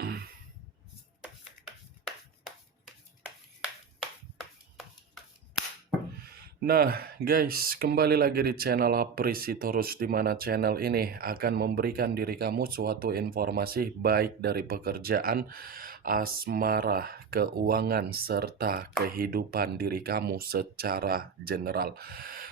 Nah, guys, kembali lagi di channel Aprisitorus, di mana channel ini akan memberikan diri kamu suatu informasi baik dari pekerjaan, asmara, keuangan, serta kehidupan diri kamu secara general.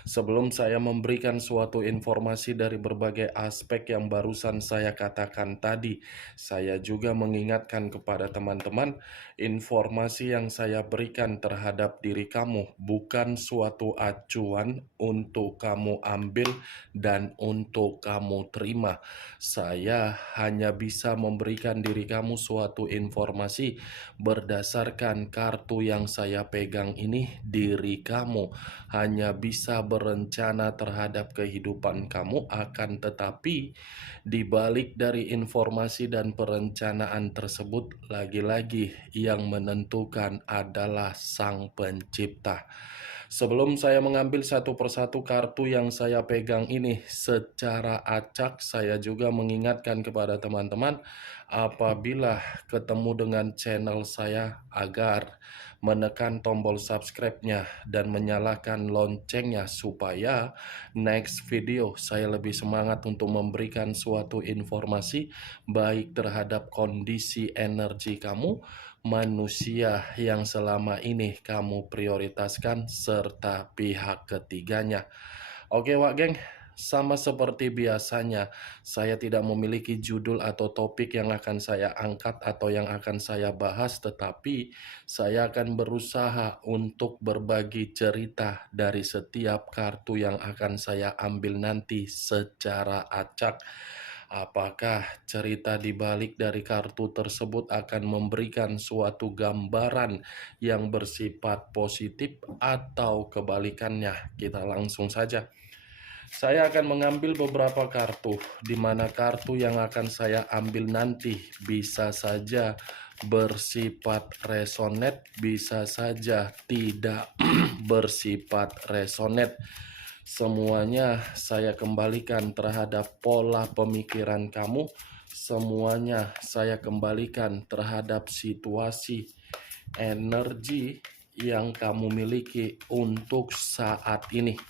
Sebelum saya memberikan suatu informasi dari berbagai aspek yang barusan saya katakan tadi, saya juga mengingatkan kepada teman-teman, informasi yang saya berikan terhadap diri kamu bukan suatu acuan untuk kamu ambil dan untuk kamu terima. Saya hanya bisa memberikan diri kamu suatu informasi berdasarkan kartu yang saya pegang ini. Diri kamu hanya bisa berencana terhadap kehidupan kamu, akan tetapi di balik dari informasi dan perencanaan tersebut, lagi-lagi yang menentukan adalah Sang Pencipta. Sebelum saya mengambil satu persatu kartu yang saya pegang ini secara acak, saya juga mengingatkan kepada teman-teman, apabila ketemu dengan channel saya, agar menekan tombol subscribe-nya dan menyalakan loncengnya supaya next video saya lebih semangat untuk memberikan suatu informasi baik terhadap kondisi energi kamu, manusia yang selama ini kamu prioritaskan, serta pihak ketiganya. Oke Wak Geng, sama seperti biasanya, saya tidak memiliki judul atau topik yang akan saya angkat atau yang akan saya bahas, tetapi saya akan berusaha untuk berbagi cerita dari setiap kartu yang akan saya ambil nanti secara acak. Apakah cerita di balik dari kartu tersebut akan memberikan suatu gambaran yang bersifat positif atau kebalikannya? Kita langsung saja. Saya akan mengambil beberapa kartu, di mana kartu yang akan saya ambil nanti bisa saja bersifat resonate, bisa saja tidak bersifat resonate. Semuanya saya kembalikan terhadap pola pemikiran kamu, semuanya saya kembalikan terhadap situasi energi yang kamu miliki untuk saat ini.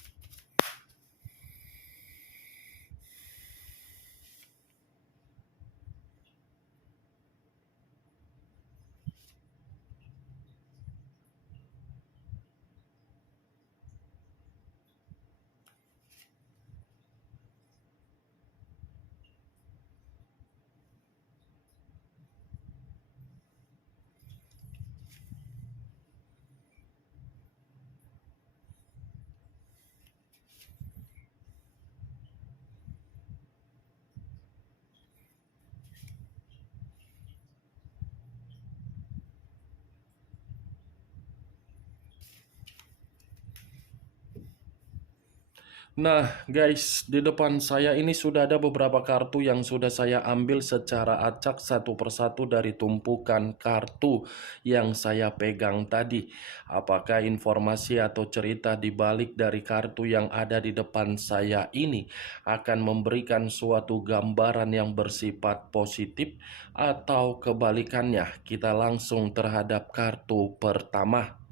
Nah guys, di depan saya ini sudah ada beberapa kartu yang sudah saya ambil secara acak satu persatu dari tumpukan kartu yang saya pegang tadi. Apakah informasi atau cerita di balik dari kartu yang ada di depan saya ini akan memberikan suatu gambaran yang bersifat positif atau kebalikannya? Kita langsung terhadap kartu pertama.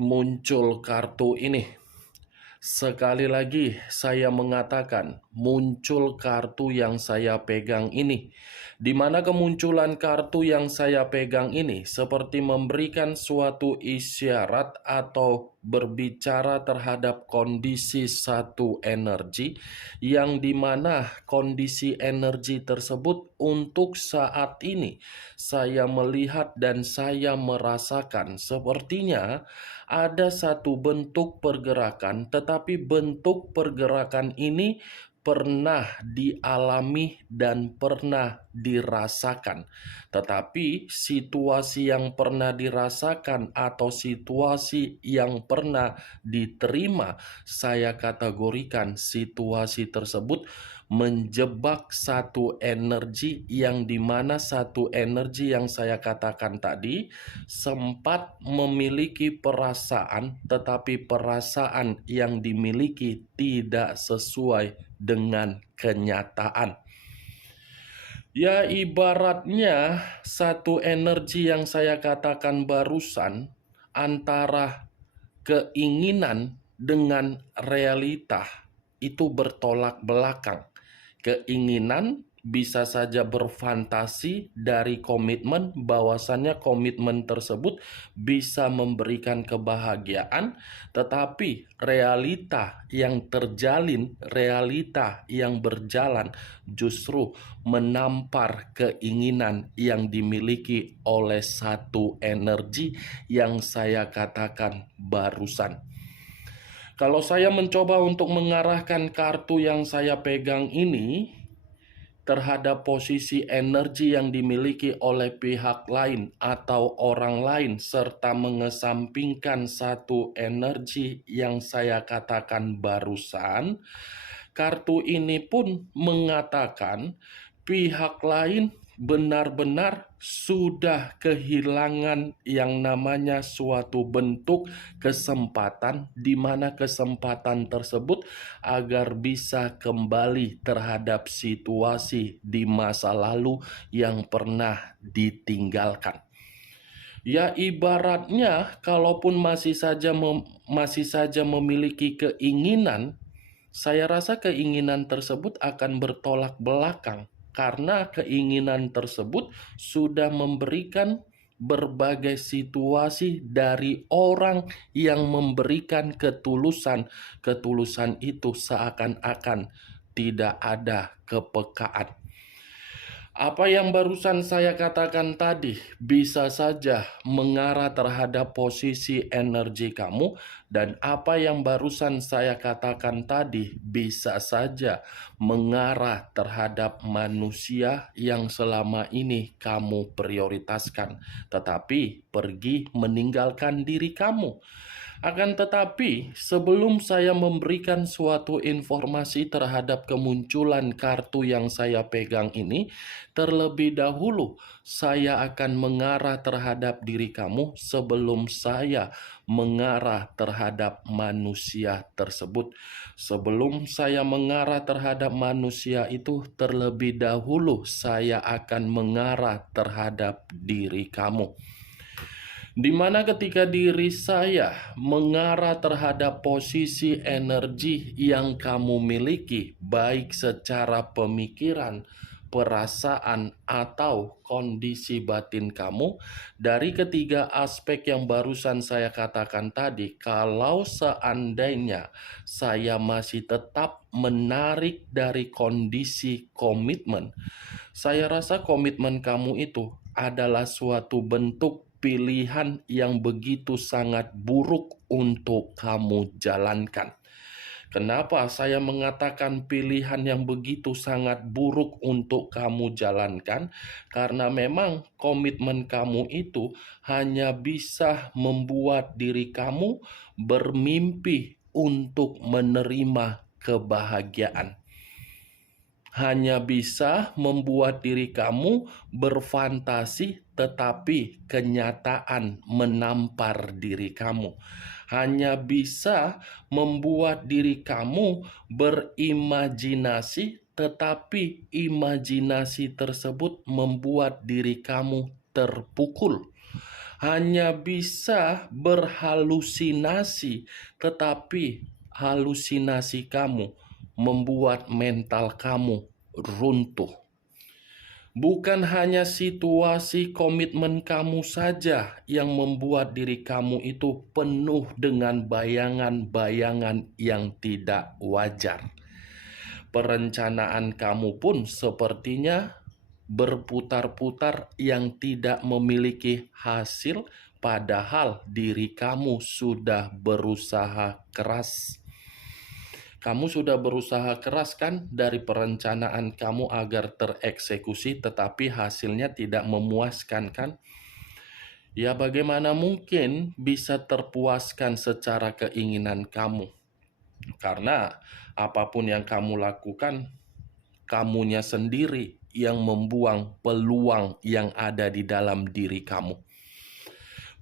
Muncul kartu ini. Sekali lagi saya mengatakan, muncul kartu yang saya pegang ini. Di mana kemunculan kartu yang saya pegang ini seperti memberikan suatu isyarat atau berbicara terhadap kondisi satu energi, yang dimana kondisi energi tersebut untuk saat ini saya melihat dan saya merasakan sepertinya ada satu bentuk pergerakan, tetapi bentuk pergerakan ini pernah dialami dan pernah dirasakan. Tetapi situasi yang pernah dirasakan atau situasi yang pernah diterima, saya kategorikan situasi tersebut menjebak satu energi, yang dimana satu energi yang saya katakan tadi sempat memiliki perasaan, tetapi perasaan yang dimiliki tidak sesuai dengan kenyataan. Ya, ibaratnya satu energi yang saya katakan barusan antara keinginan dengan realita itu bertolak belakang. Keinginan bisa saja berfantasi dari komitmen, bahwasannya komitmen tersebut bisa memberikan kebahagiaan, tetapi realita yang terjalin, realita yang berjalan justru menampar keinginan yang dimiliki oleh satu energi yang saya katakan barusan. Kalau saya mencoba untuk mengarahkan kartu yang saya pegang ini terhadap posisi energi yang dimiliki oleh pihak lain atau orang lain, serta mengesampingkan satu energi yang saya katakan barusan, kartu ini pun mengatakan pihak lain benar-benar sudah kehilangan yang namanya suatu bentuk kesempatan, di mana kesempatan tersebut agar bisa kembali terhadap situasi di masa lalu yang pernah ditinggalkan. Ya, ibaratnya kalaupun masih saja memiliki keinginan, saya rasa keinginan tersebut akan bertolak belakang karena keinginan tersebut sudah memberikan berbagai situasi dari orang yang memberikan ketulusan. Ketulusan itu seakan-akan tidak ada kepekaan. Apa yang barusan saya katakan tadi bisa saja mengarah terhadap posisi energi kamu, dan apa yang barusan saya katakan tadi bisa saja mengarah terhadap manusia yang selama ini kamu prioritaskan, tetapi pergi meninggalkan diri kamu. Akan tetapi, sebelum saya memberikan suatu informasi terhadap kemunculan kartu yang saya pegang ini, terlebih dahulu saya akan mengarah terhadap diri kamu sebelum saya mengarah terhadap manusia tersebut. Sebelum saya mengarah terhadap manusia itu, terlebih dahulu saya akan mengarah terhadap diri kamu. Di mana ketika diri saya mengarah terhadap posisi energi yang kamu miliki, baik secara pemikiran, perasaan, atau kondisi batin kamu, dari ketiga aspek yang barusan saya katakan tadi, kalau seandainya saya masih tetap menarik dari kondisi komitmen, saya rasa komitmen kamu itu adalah suatu bentuk pilihan yang begitu sangat buruk untuk kamu jalankan. Kenapa saya mengatakan pilihan yang begitu sangat buruk untuk kamu jalankan? Karena memang komitmen kamu itu hanya bisa membuat diri kamu bermimpi untuk menerima kebahagiaan, hanya bisa membuat diri kamu berfantasi, tetapi kenyataan menampar diri kamu. Hanya bisa membuat diri kamu berimajinasi, tetapi imajinasi tersebut membuat diri kamu terpukul. Hanya bisa berhalusinasi, tetapi halusinasi kamu membuat mental kamu runtuh. Bukan hanya situasi komitmen kamu saja yang membuat diri kamu itu penuh dengan bayangan-bayangan yang tidak wajar. Perencanaan kamu pun sepertinya berputar-putar yang tidak memiliki hasil, padahal diri kamu sudah berusaha keras. Kamu sudah berusaha keras kan dari perencanaan kamu agar tereksekusi, tetapi hasilnya tidak memuaskan kan? Ya, bagaimana mungkin bisa terpuaskan secara keinginan kamu? Karena apapun yang kamu lakukan, kamunya sendiri yang membuang peluang yang ada di dalam diri kamu.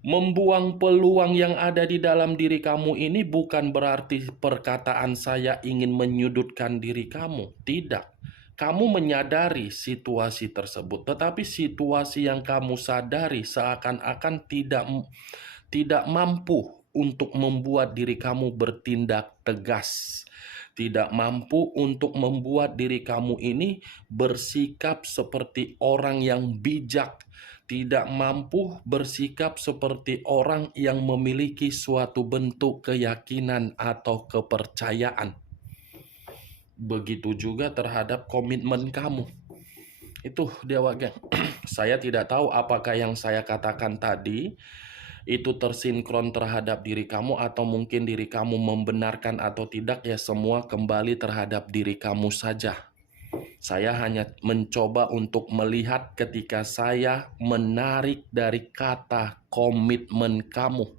Membuang peluang yang ada di dalam diri kamu ini bukan berarti perkataan saya ingin menyudutkan diri kamu. Tidak. Kamu menyadari situasi tersebut, tetapi situasi yang kamu sadari seakan-akan tidak mampu untuk membuat diri kamu bertindak tegas, tidak mampu untuk membuat diri kamu ini bersikap seperti orang yang bijak, tidak mampu bersikap seperti orang yang memiliki suatu bentuk keyakinan atau kepercayaan. Begitu juga terhadap komitmen kamu. Itu dia, geng. Saya tidak tahu apakah yang saya katakan tadi itu tersinkron terhadap diri kamu atau mungkin diri kamu membenarkan atau tidak, ya semua kembali terhadap diri kamu saja. Saya hanya mencoba untuk melihat ketika saya menarik dari kata komitmen kamu.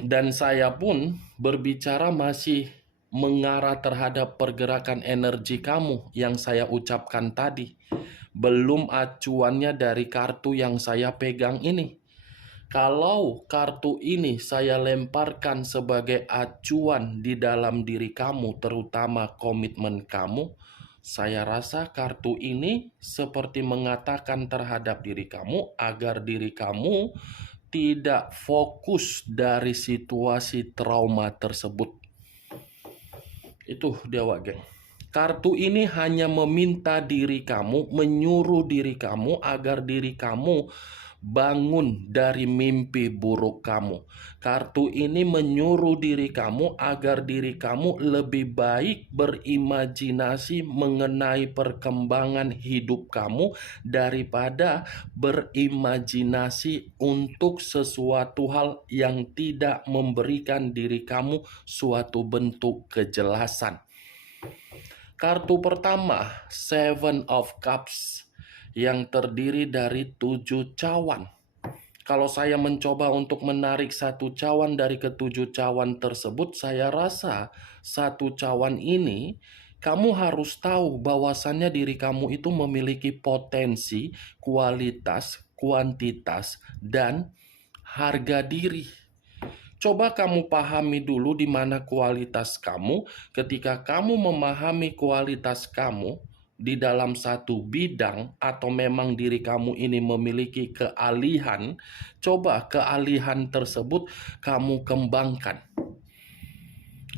Dan saya pun berbicara masih mengarah terhadap pergerakan energi kamu yang saya ucapkan tadi. Belum acuannya dari kartu yang saya pegang ini. Kalau kartu ini saya lemparkan sebagai acuan di dalam diri kamu, terutama komitmen kamu, saya rasa kartu ini seperti mengatakan terhadap diri kamu agar diri kamu tidak fokus dari situasi trauma tersebut. Itu dia, geng. Kartu ini hanya meminta diri kamu, menyuruh diri kamu agar diri kamu bangun dari mimpi buruk kamu. Kartu ini menyuruh diri kamu agar diri kamu lebih baik berimajinasi mengenai perkembangan hidup kamu daripada berimajinasi untuk sesuatu hal yang tidak memberikan diri kamu suatu bentuk kejelasan. Kartu pertama, Seven of Cups, yang terdiri dari 7 cawan. Kalau saya mencoba untuk menarik satu cawan dari ketujuh cawan tersebut, saya rasa satu cawan ini kamu harus tahu bahwasannya diri kamu itu memiliki potensi, kualitas, kuantitas, dan harga diri. Coba kamu pahami dulu di mana kualitas kamu. Ketika kamu memahami kualitas kamu di dalam satu bidang atau memang diri kamu ini memiliki keahlian, coba keahlian tersebut kamu kembangkan.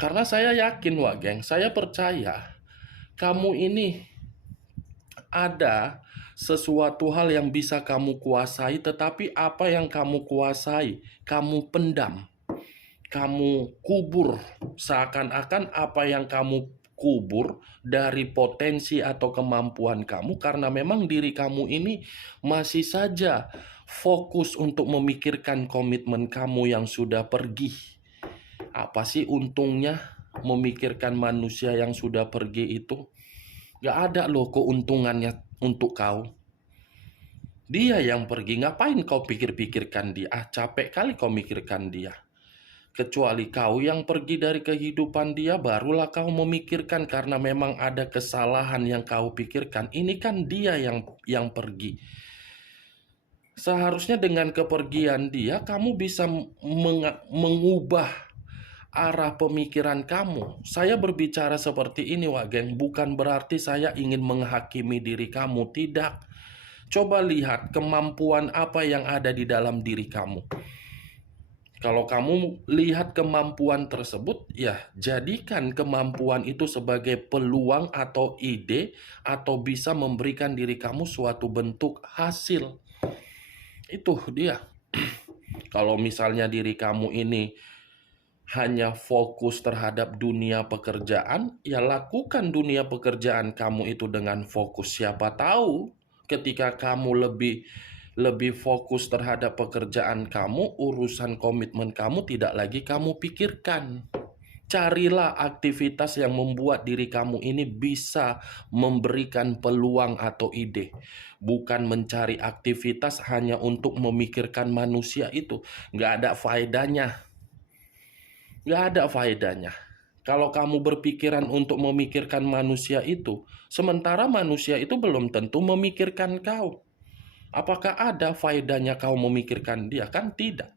Karena saya yakin, geng, saya percaya kamu ini ada sesuatu hal yang bisa kamu kuasai, tetapi apa yang kamu kuasai, kamu pendam. Kamu kubur, seakan-akan apa yang kamu kubur dari potensi atau kemampuan kamu, karena memang diri kamu ini masih saja fokus untuk memikirkan komitmen kamu yang sudah pergi. Apa sih untungnya memikirkan manusia yang sudah pergi itu? Gak ada loh keuntungannya untuk kau. Dia yang pergi, ngapain kau pikir-pikirkan dia? Capek kali kau mikirkan dia. Kecuali kau yang pergi dari kehidupan dia, barulah kau memikirkan karena memang ada kesalahan yang kau pikirkan. Ini kan dia yang pergi. Seharusnya dengan kepergian dia, kamu bisa mengubah arah pemikiran kamu. Saya berbicara seperti ini, geng, bukan berarti saya ingin menghakimi diri kamu. Tidak. Coba lihat kemampuan apa yang ada di dalam diri kamu. Kalau kamu lihat kemampuan tersebut, ya jadikan kemampuan itu sebagai peluang atau ide atau bisa memberikan diri kamu suatu bentuk hasil. Itu dia. Kalau misalnya diri kamu ini hanya fokus terhadap dunia pekerjaan, ya lakukan dunia pekerjaan kamu itu dengan fokus. Siapa tahu ketika kamu lebih fokus terhadap pekerjaan kamu, urusan komitmen kamu tidak lagi kamu pikirkan. Carilah aktivitas yang membuat diri kamu ini bisa memberikan peluang atau ide. Bukan mencari aktivitas hanya untuk memikirkan manusia itu. Nggak ada faedahnya. Nggak ada faedahnya. Kalau kamu berpikiran untuk memikirkan manusia itu, sementara manusia itu belum tentu memikirkan kau. Apakah ada faedahnya kau memikirkan dia? Kan tidak.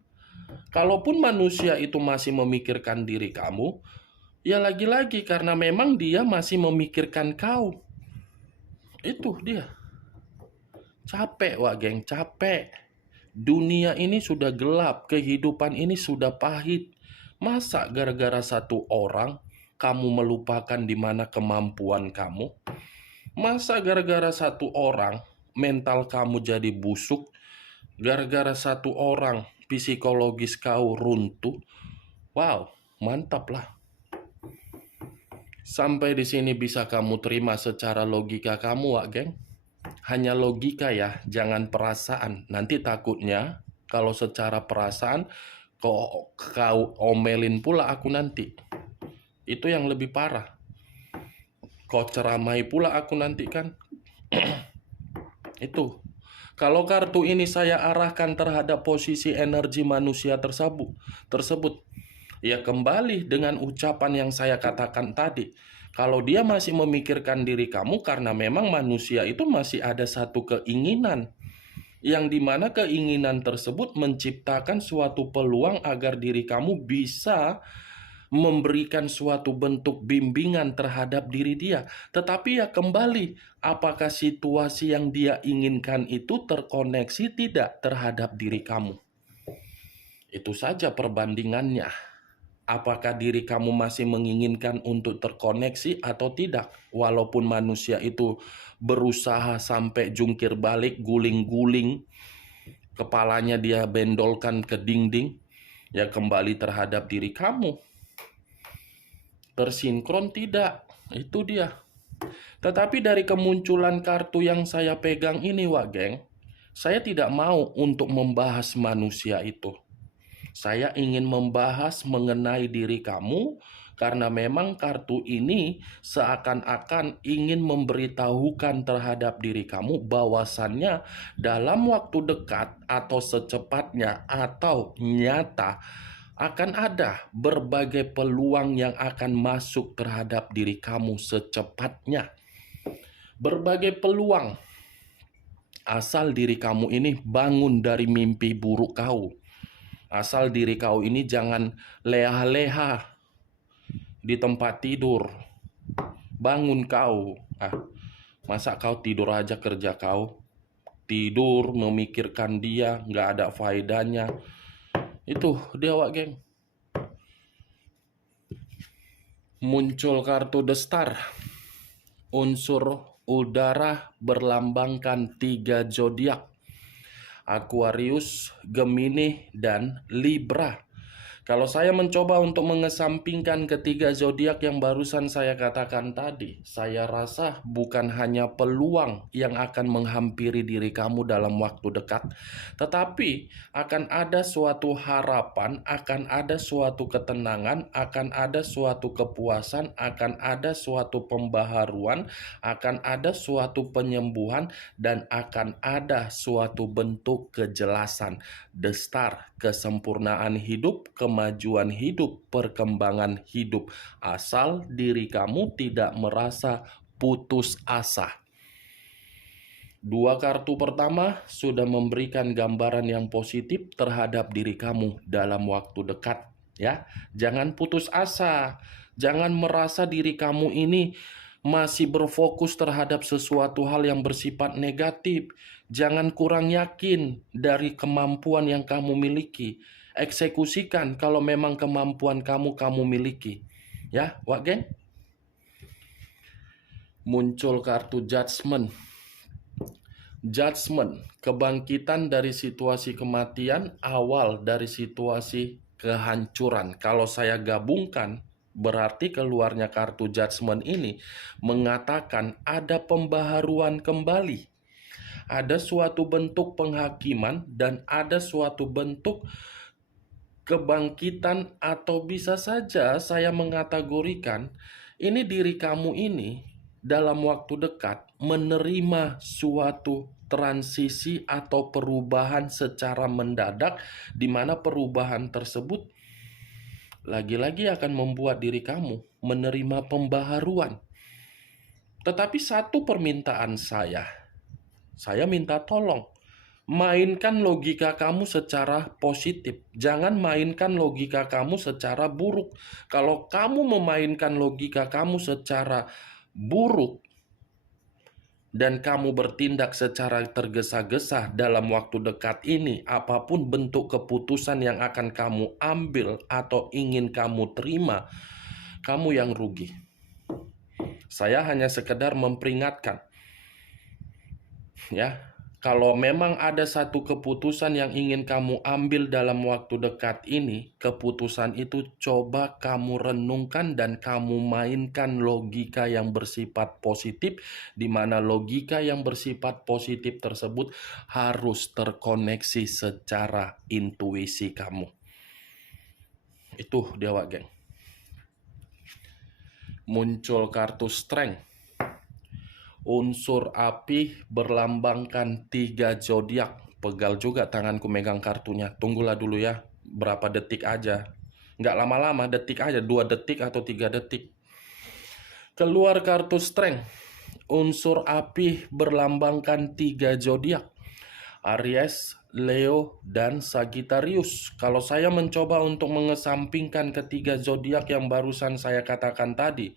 Kalaupun manusia itu masih memikirkan diri kamu, Ya lagi-lagi karena memang dia masih memikirkan kau. Itu dia. Capek, Wak Geng, capek. Dunia ini sudah gelap, kehidupan ini sudah pahit. Masa gara-gara satu orang kamu melupakan di mana kemampuan kamu? Masa gara-gara satu orang mental kamu jadi busuk? Gara-gara satu orang psikologis kau runtuh? Wow, mantap lah. Sampai di sini bisa kamu terima secara logika kamu, Wak Geng? Hanya logika ya, jangan perasaan. Nanti takutnya kalau secara perasaan kau omelin pula aku nanti. Itu yang lebih parah. Kau ceramai pula aku nanti kan. Itu. Kalau kartu ini saya arahkan terhadap posisi energi manusia tersebut, ya kembali dengan ucapan yang saya katakan tadi. Kalau dia masih memikirkan diri kamu karena memang manusia itu masih ada satu keinginan, yang dimana keinginan tersebut menciptakan suatu peluang agar diri kamu bisa memberikan suatu bentuk bimbingan terhadap diri dia. Tetapi ya kembali, apakah situasi yang dia inginkan itu terkoneksi tidak terhadap diri kamu? Itu saja perbandingannya. Apakah diri kamu masih menginginkan untuk terkoneksi atau tidak? Walaupun manusia itu berusaha sampai jungkir balik, guling-guling, kepalanya dia bendolkan ke dinding, ya kembali terhadap diri kamu. Tersinkron tidak, itu dia. Tetapi dari kemunculan kartu yang saya pegang ini, Wak Geng, saya tidak mau untuk membahas manusia itu. Saya ingin membahas mengenai diri kamu karena memang kartu ini seakan-akan ingin memberitahukan terhadap diri kamu bahwasannya dalam waktu dekat atau secepatnya atau nyata akan ada berbagai peluang yang akan masuk terhadap diri kamu secepatnya. Berbagai peluang asal diri kamu ini bangun dari mimpi buruk kau. Asal diri kau ini jangan leha-leha di tempat tidur. Bangun kau. Masa kau tidur aja kerja kau? Tidur memikirkan dia, nggak ada faedahnya. Itu dia, Wak Geng. Muncul kartu The Star. Unsur udara berlambangkan 3 zodiak. Aquarius, Gemini, dan Libra. Kalau saya mencoba untuk mengesampingkan ketiga zodiak yang barusan saya katakan tadi, saya rasa bukan hanya peluang yang akan menghampiri diri kamu dalam waktu dekat, tetapi akan ada suatu harapan, akan ada suatu ketenangan, akan ada suatu kepuasan, akan ada suatu pembaharuan, akan ada suatu penyembuhan, dan akan ada suatu bentuk kejelasan. The Star, kesempurnaan hidup, kemajuan hidup, perkembangan hidup. Asal diri kamu tidak merasa putus asa. 2 kartu pertama sudah memberikan gambaran yang positif terhadap diri kamu dalam waktu dekat. Ya, jangan putus asa. Jangan merasa diri kamu ini masih berfokus terhadap sesuatu hal yang bersifat negatif. Jangan kurang yakin dari kemampuan yang kamu miliki. Eksekusikan kalau memang kemampuan kamu miliki. Ya, Wak Geng? Muncul kartu Judgment. Judgment, kebangkitan dari situasi kematian, awal dari situasi kehancuran. Kalau saya gabungkan, berarti keluarnya kartu Judgment ini mengatakan ada pembaharuan kembali. Ada suatu bentuk penghakiman dan ada suatu bentuk kebangkitan, atau bisa saja saya mengategorikan ini diri kamu ini dalam waktu dekat menerima suatu transisi atau perubahan secara mendadak, di mana perubahan tersebut lagi-lagi akan membuat diri kamu menerima pembaharuan. Tetapi satu permintaan saya minta tolong, Mainkan logika kamu secara positif. Jangan mainkan logika kamu secara buruk. Kalau kamu memainkan logika kamu secara buruk dan kamu bertindak secara tergesa-gesa dalam waktu dekat ini, apapun bentuk keputusan yang akan kamu ambil atau ingin kamu terima, kamu yang rugi. Saya hanya sekedar memperingatkan, ya. Kalau memang ada satu keputusan yang ingin kamu ambil dalam waktu dekat ini, keputusan itu coba kamu renungkan dan kamu mainkan logika yang bersifat positif, di mana logika yang bersifat positif tersebut harus terkoneksi secara intuisi kamu. Itu dia, Wak Geng. Muncul kartu strength. Unsur api berlambangkan 3 zodiak. Pegal juga tanganku megang kartunya. Tunggulah dulu ya, berapa detik aja. Nggak lama-lama, detik aja, 2 detik atau 3 detik. Keluar kartu strength. Unsur api berlambangkan 3 zodiak. Aries, Leo, dan Sagittarius. Kalau saya mencoba untuk mengesampingkan ketiga zodiak yang barusan saya katakan tadi,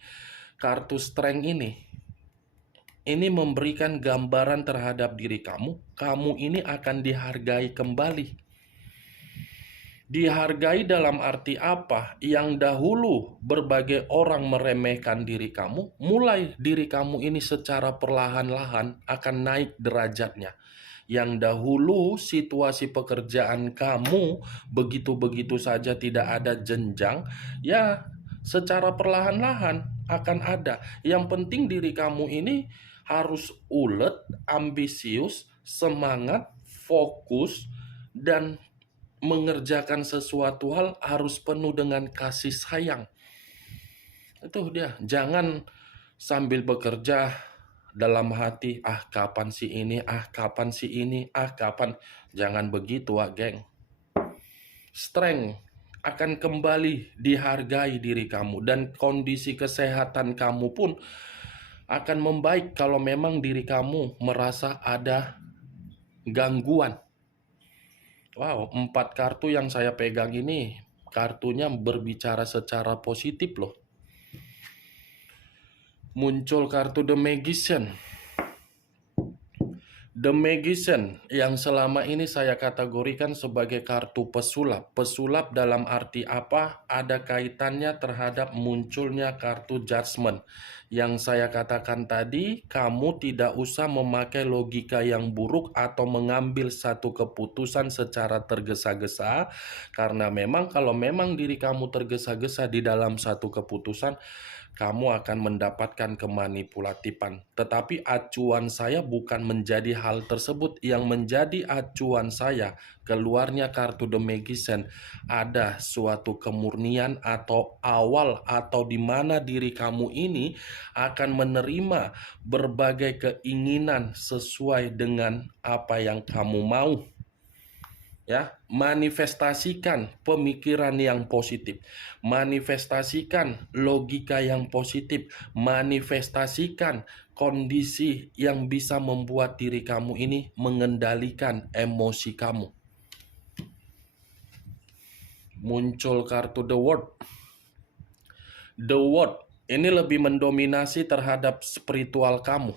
kartu strength ini memberikan gambaran terhadap diri kamu. Kamu ini akan dihargai kembali. Dihargai dalam arti apa? Yang dahulu berbagai orang meremehkan diri kamu, mulai diri kamu ini secara perlahan-lahan akan naik derajatnya. Yang dahulu situasi pekerjaan kamu begitu-begitu saja tidak ada jenjang, ya secara perlahan-lahan akan ada. Yang penting diri kamu ini harus ulet, ambisius, semangat, fokus, dan mengerjakan sesuatu hal harus penuh dengan kasih sayang. Itu dia. Jangan sambil bekerja dalam hati, kapan sih ini, kapan sih ini, kapan. Jangan begitu, Wak Geng. Strength akan kembali dihargai diri kamu, dan kondisi kesehatan kamu pun akan membaik kalau memang diri kamu merasa ada gangguan. Wow, 4 kartu yang saya pegang ini, kartunya berbicara secara positif loh. Muncul kartu The Magician. The Magician yang selama ini saya kategorikan sebagai kartu pesulap. Pesulap dalam arti apa? Ada kaitannya terhadap munculnya kartu Judgment. Yang saya katakan tadi, kamu tidak usah memakai logika yang buruk atau mengambil satu keputusan secara tergesa-gesa. Karena memang kalau memang diri kamu tergesa-gesa di dalam satu keputusan, kamu akan mendapatkan kemanipulatifan. Tetapi acuan saya bukan menjadi hal tersebut. Yang menjadi acuan saya, keluarnya kartu The Magician, ada suatu kemurnian atau awal atau di mana diri kamu ini akan menerima berbagai keinginan sesuai dengan apa yang kamu mau. Ya, manifestasikan pemikiran yang positif, manifestasikan logika yang positif, manifestasikan kondisi yang bisa membuat diri kamu ini mengendalikan emosi kamu. Muncul kartu The World. The World ini lebih mendominasi terhadap spiritual kamu,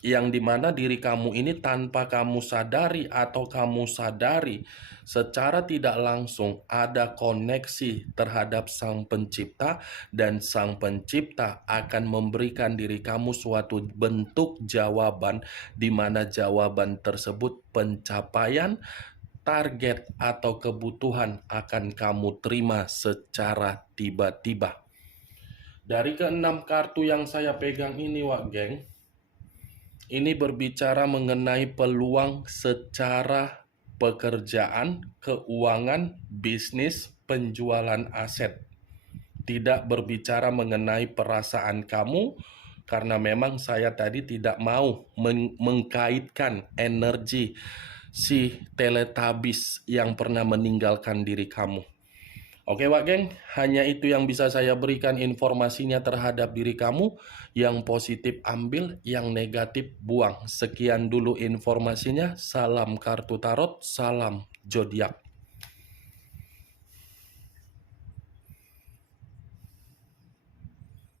yang dimana diri kamu ini tanpa kamu sadari atau kamu sadari secara tidak langsung ada koneksi terhadap Sang Pencipta, dan Sang Pencipta akan memberikan diri kamu suatu bentuk jawaban, di mana jawaban tersebut pencapaian target atau kebutuhan akan kamu terima secara tiba-tiba. Dari ke-6 kartu yang saya pegang ini, Wak Geng, ini berbicara mengenai peluang secara pekerjaan, keuangan, bisnis, penjualan aset. Tidak berbicara mengenai perasaan kamu, karena memang saya tadi tidak mau mengkaitkan energi si Teletubbies yang pernah meninggalkan diri kamu. Oke Wak Geng, hanya itu yang bisa saya berikan informasinya terhadap diri kamu. Yang positif ambil, yang negatif buang. Sekian dulu informasinya. Salam kartu tarot, salam zodiak.